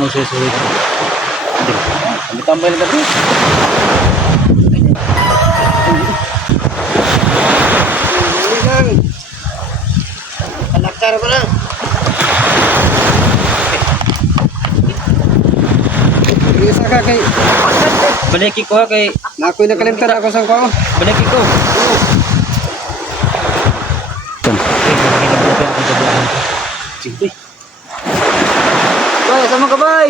magsusulit. Kami tambay na gabi. Kalakar mo lang. Isa ka kay Baliki ko kay nakoy nakalimtan ako sa ko. baliki ko. Sige. Bay, sama ka bay.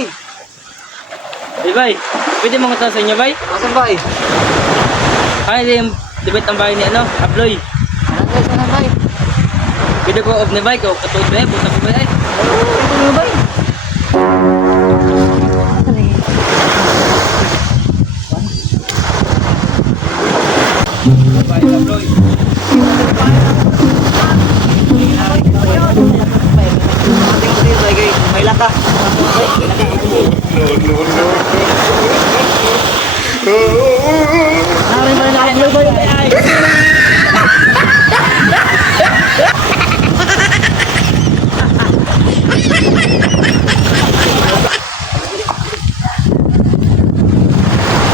Hey, bay. Pwede mga sa inyo, bay? Asan bay? Ay, yung debate ang bahay ni ano, Abloy. Asan sana bay? Pwede ko off ni bay ko, katuod na buta ko bay. Ito mo bay. Bay, Abloy. May laka. Nari mo na ako bay.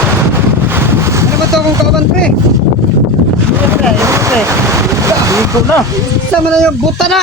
Ano ba to kung kaban pre? Iko na. Sama na yung buta na.